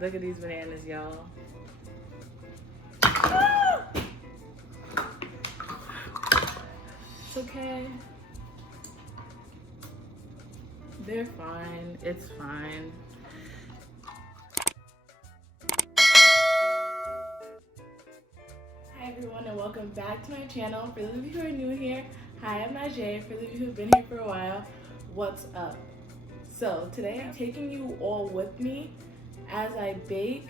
Look at these bananas, y'all. It's okay. They're fine. It's fine. Hi everyone and welcome back to my channel. For those of you who are new here, hi, I'm Najae. For those of you who've been here for a while, what's up? So today I'm taking you all with me as I bake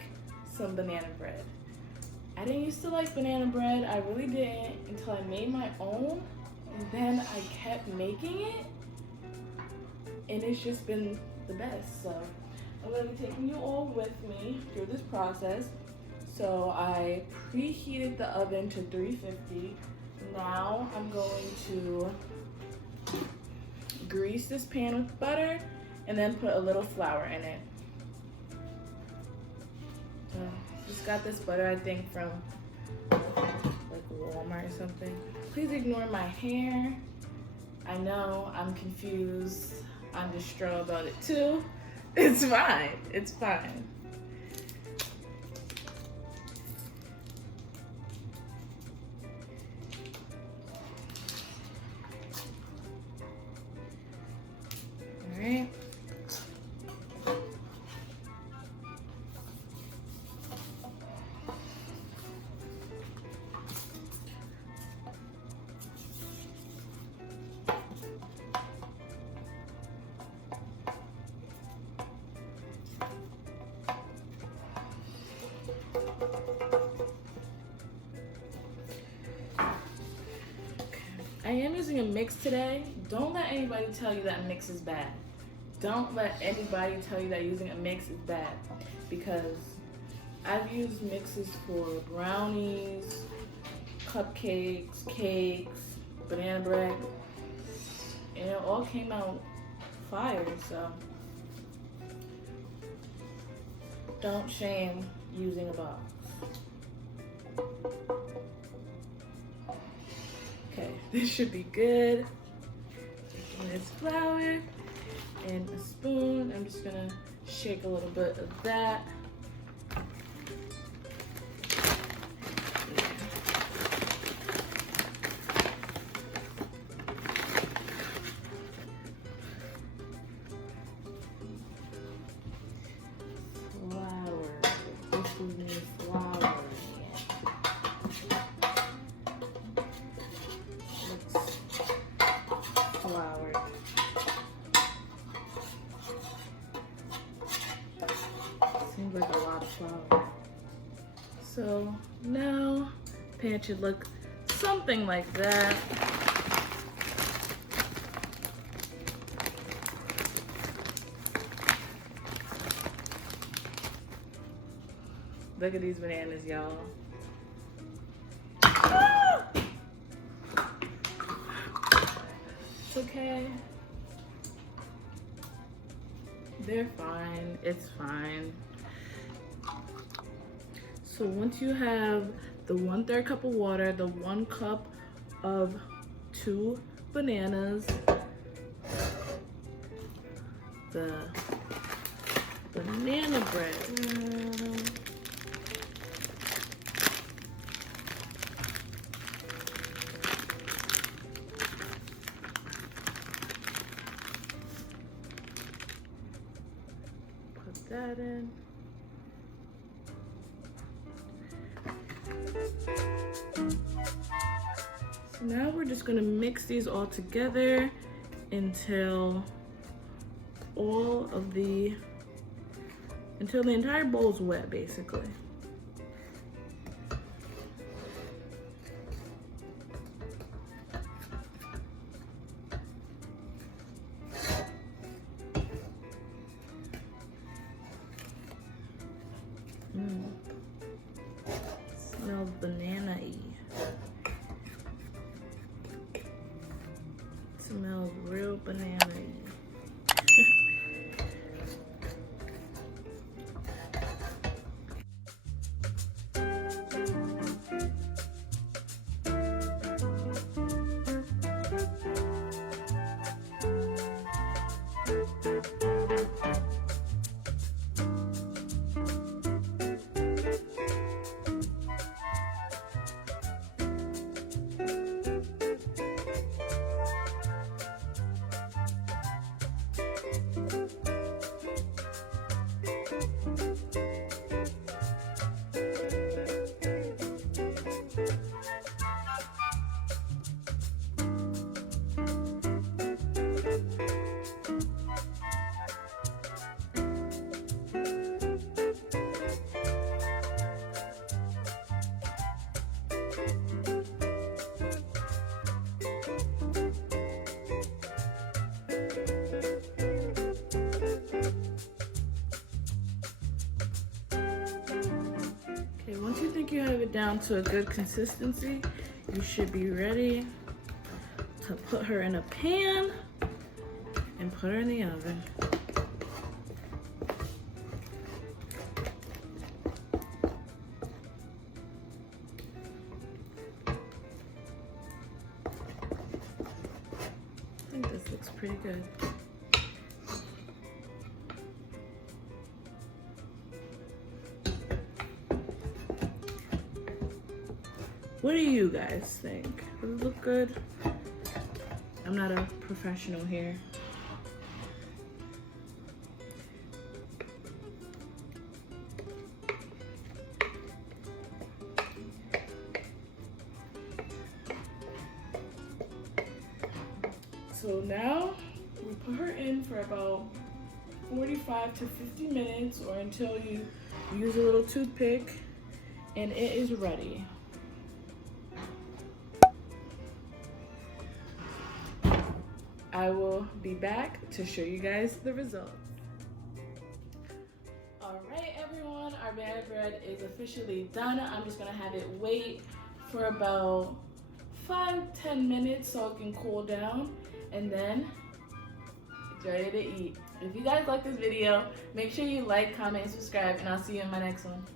some banana bread. I didn't used to like banana bread. I really didn't until I made my own, and then I kept making it, and it's just been the best. So I'm going to be taking you all with me through this process. So I preheated the oven to 350. Now I'm going to grease this pan with butter and then put a little flour in it. Just got this butter, I think, from like Walmart or something. Please ignore my hair. I know I'm confused. I'm distraught about it too. It's fine. It's fine. All right. I am using a mix today. Don't let anybody tell you that a mix is bad. Don't let anybody tell you that using a mix is bad, because I've used mixes for brownies, cupcakes, cakes, banana bread, and it all came out fire. So don't shame using a box. Okay, this should be good. Taking this flour and a spoon. I'm just gonna shake a little bit of that. Flour. This is new flour. Flour. Seems like a lot of flour. So now pan should look something like that. Look at these bananas, y'all. It's okay. They're fine. It's fine. So once you have the 1/3 cup of water, the 1 cup of 2 bananas, the banana bread. Put that in. So now we're just gonna mix these all together until the entire bowl is wet, basically. Smells banana-y. Smells real banana-y. think you have it down to a good consistency, you should be ready to put her in a pan and put her in the oven. I think this looks pretty good. What do you guys think? Does it look good? I'm not a professional here. So now we put her in for about 45 to 50 minutes, or until you use a little toothpick, and it is ready. I will be back to show you guys the results. All right, everyone, our banana bread is officially done. I'm just gonna have it wait for about 5-10 minutes so it can cool down, and then it's ready to eat. If you guys like this video, make sure you like, comment, and subscribe, and I'll see you in my next one.